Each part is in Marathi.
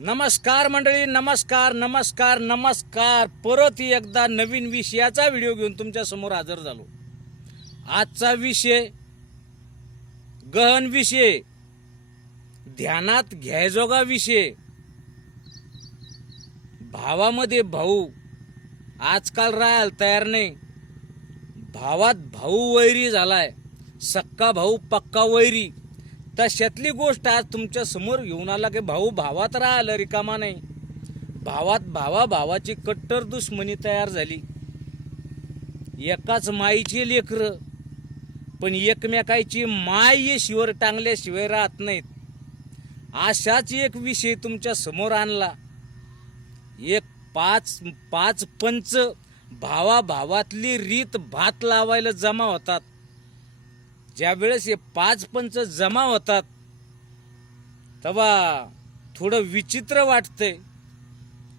नमस्कार मंडळी नमस्कार नमस्कार नमस्कार. परत एकदा नवीन विषयाचा व्हिडिओ घेऊन तुमच्यासमोर हजर झालो. आजचा विषय गहन विषय ध्यानात घ्यायजोगा विषय. भावामध्ये भाऊ आजकाल राहायला तयार नाही. भावात भाऊ वैरी झालाय सक्का भाऊ पक्का वैरी. तशातली गोष्ट आज तुमच्यासमोर घेऊन आला की भाऊ भावात राहिलं रिकामा नाही. भावात भावा भावाची कट्टर दुश्मनी तयार झाली. एकाच माईची लेकर पण एकमेकाची माय शिवर टांगल्याशिवाय राहत नाहीत. अशाच एक विषय तुमच्यासमोर आणला. एक पाच पाच पंच भावा भावातली रीत भात लावायला जमा होतात. ज्यावेळेस हे पाच पंच जमा होतात तेव्हा थोडं विचित्र वाटतंय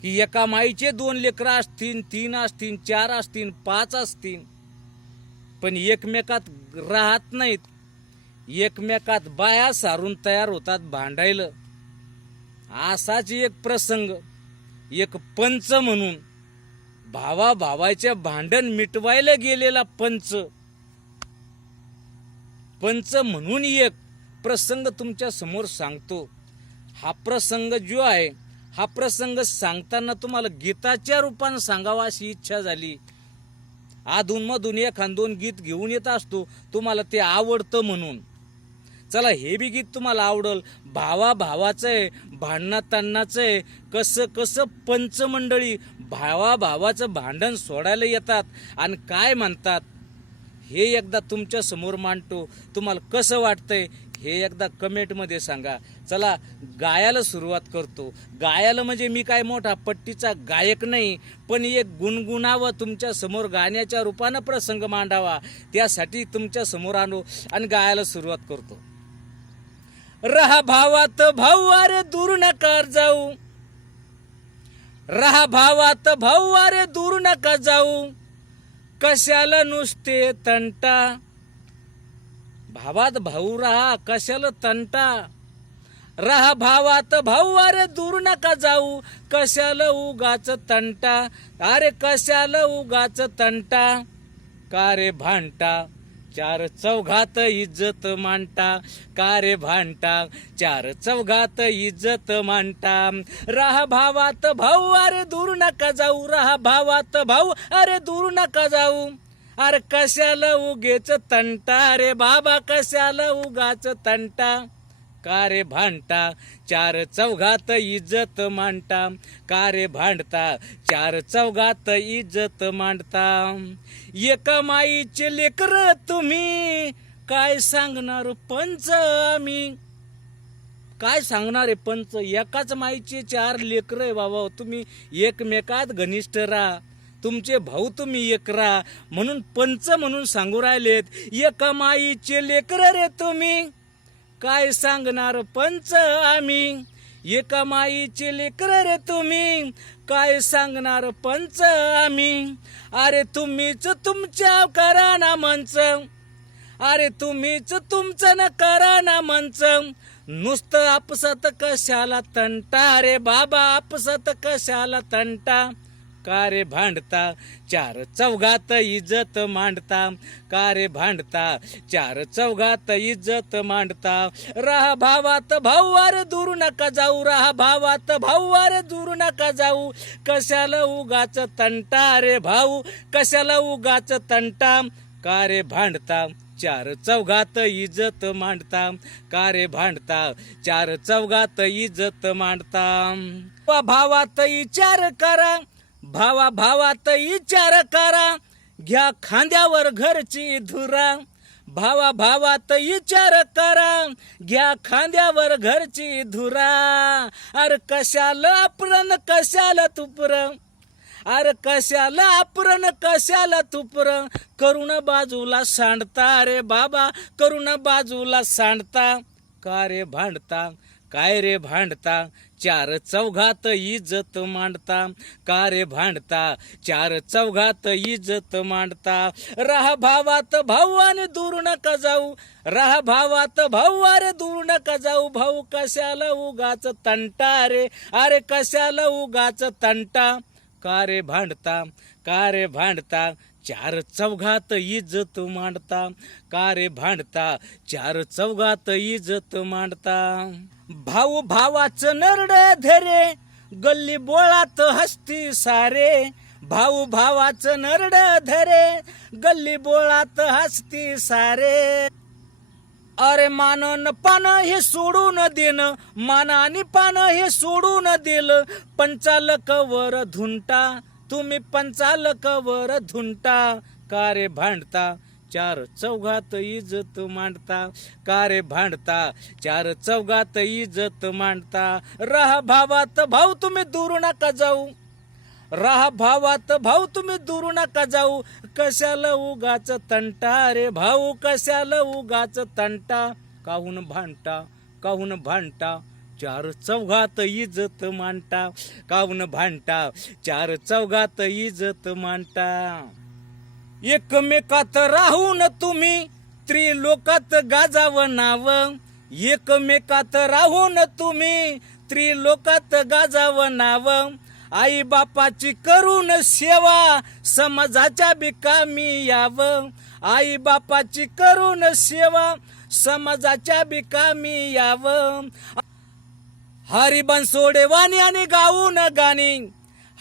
की एका माईचे दोन लेकरं असतील तीन असतील चार असतील पाच असतील पण एकमेकात राहत नाहीत. एकमेकात बाया सारून तयार होतात भांडायला. असाच एक प्रसंग एक पंच म्हणून भावा भावाचे भांडण मिटवायला गेलेला पंच पंच म्हणून एक प्रसंग तुमच्यासमोर सांगतो. हा प्रसंग जो आहे हा प्रसंग सांगताना तुम्हाला गीताच्या रूपानं सांगावा अशी इच्छा झाली. अधूनमधून एखाद दोन गीत घेऊन येत असतो तुम्हाला ते आवडतं म्हणून. चला हे बी गीत तुम्हाला आवडल. भावा भावाचं आहे भांडणा तांडणाचं आहे कसं कसं पंचमंडळी भावा भावाचं भांडण सोडायला येतात आणि काय म्हणतात? हे एकदा तुमच्यासमोर मांडतो. तुम्हाला कसं वाटतंय हे एकदा कमेंटमध्ये सांगा. चला गायाला सुरुवात करतो. गायाला म्हणजे मी काय मोठा पट्टीचा गायक नाही पण एक गुणगुणावं तुमच्यासमोर गाण्याच्या रूपानं प्रसंग मांडावा. त्यासाठी तुमच्यासमोर आणू आणि गायला सुरुवात करतो. रहा भावात भाऊ अरे दूर नका जाऊ. रहा भावात भाऊ अरे दूर नका जाऊ. कशाला नुसते तंटा? भावात भाऊ राहा कशाला तंटा? राहा भावात भाऊ अरे दूर नका जाऊ. कशाला उगाच तंटा? अरे कशाला उगाच तंटा? का रे भांटा? चार चौघात इज्जत मांडता का रे भांटा चार चौघात इज्जत मांडता. राह भावात भाऊ अरे दूर नका जाऊ. राह भावात भाऊ अरे दूर नका जाऊ. अरे कशाला उगेच तंटा? अरे बाबा कशाला उगाच तंटा? का रे भांडता? चार चौघात इज्जत मांडता. का रे भांडता? चार चौघात इज्जत मांडता. एक माईचे लेकर तुम्ही. काय सांगणार पंच आम्ही? काय सांगणार आहे पंच? एकाच माईचे चार लेकर आहे बाबा तुम्ही एकमेकात घनिष्ठ राहा. तुमचे भाऊ तुम्ही एक राहा. म्हणून पंच म्हणून सांगू राहिलेत एका माईचे लेकर रे तुम्ही. काय सांगणार पंच आम्ही? एका माईचे लेकर रे तुम्ही. काय सांगणार पंच आम्ही? अरे तुम्हीच तुमच्या करा ना मंच. अरे तुम्हीच तुमचं न करा ना मंच. नुसतं आपसत कशाला तंटा? अरे बाबा आपसत कशाला तंटा? का रे भांडता? चार चौघात इज्जत मांडता. का रे भांडता? चार चौघात इज्जत मांडता. राहा भावात भाऊवार दूर नका जाऊ. राहा भावात भाऊवार दूर नका जाऊ. कशाला उगाच तंटा रे भाऊ? कशाला उगाच तंटा? का रे भांडता? चार चौघात इज्जत मांडता. का रे भांडता? चार चौघात इज्जत मांडता. भावात विचार करा. भावा भावात विचार करा. घ्या खांद्यावर घरची धुरा. भावा भावात विचार करा. घ्या खांद्यावर घरची धुरा. अरे कशाला अपरण कशाला तुपर अरे कशाला अपरण कशाला तुपर करुण बाजूला सांडता. रे बाबा करुण बाजूला सांडता. का रे भांडता? काय रे भांडता? चार चौघात इजत मांडता. का रे भांडता? चार चौघात इजत मांडता. राह भावात भाऊ आणि दूर नका जाऊ. राह भावात भाऊ अरे दूर नका जाऊ. भाऊ कशाला उगाच तंटा रे? अरे कशाला उगाच तंटा? का रे भांडता? का रे भांडता? चार चौघात इजत मांडता. का रे भांडता? चार चौघात इजत मांडता. भाऊ भावाचं नरड धरे गल्ली बोळात हस्ती सारे. भाऊ भावाचं नरड धरे गल्ली बोळात हस्ती सारे. अरे मानन पान हे सोडून देन मान आणि पान हे सोडून दिल. पंचालक वर धुंटा तुम्ही पंचालक वर धुंटा. का रे भांडता? चार चौघात इजत मांडता. का रे भांडता? चार चौघात इजत मांडता. राहा भावात भाऊ तुम्ही दूर नका जाऊ. राहा भावात भाऊ तुम्ही दूर नका जाऊ. कशाला उगाच तंटा? रे भाऊ कशाला उगाच तंटा? काहून भांडता? काहून भांडता? चार चौघात इजत मांडता. काहून भांडता? चार चौघात इजत मांडता. एकमेकात राहून तुम्ही त्रिलोकात गाजावं नाव. एकमेकात राहून तुम्ही त्रिलोकात गाजावं नाव. आई बापाची करून सेवा समाजाच्या बिकामी यावं. आई बापाची करून सेवा समाजाच्या बिकामी यावं. हरिबन बनसोडे वाणी आणि गाऊन गाणी.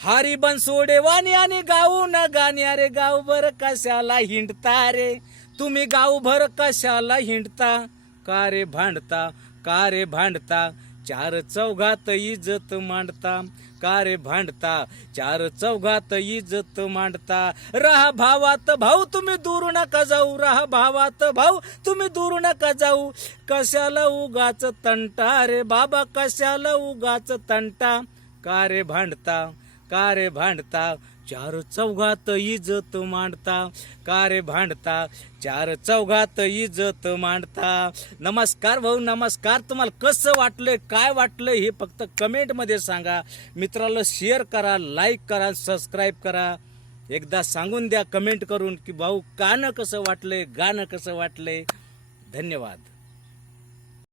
हरिबन बनसोडे वाणी आणि गाऊन गाणी. अरे गावभर कशाला हिंडता रे? तुम्ही गावभर कशाला हिंडता? का रे भांडता? का रे भांडता? चार चौघात इजत मांडता. का रे भांडता? चार चौघात इजत मांडता. राहा भावात भाऊ तुम्ही दूर नका जाऊ. राहा भावात भाऊ तुम्ही दूर नका जाऊ. कशाला उगाच तंटा? रे बाबा कशाला उगाच तंटा? का रे भांडता? का रे भांडता? चार चौघात इजत मांडता. का रे भांडता? चार चौघात इजत मांडता. नमस्कार भाऊ नमस्कार. तुम्हाला कसं वाटलंय काय वाटलंय हे फक्त कमेंटमध्ये सांगा. मित्राला शेअर करा लाईक करा सबस्क्राईब करा. एकदा सांगून द्या कमेंट करून की भाऊ गाणं कसं वाटलंय गाणं कसं वाटलंय. धन्यवाद.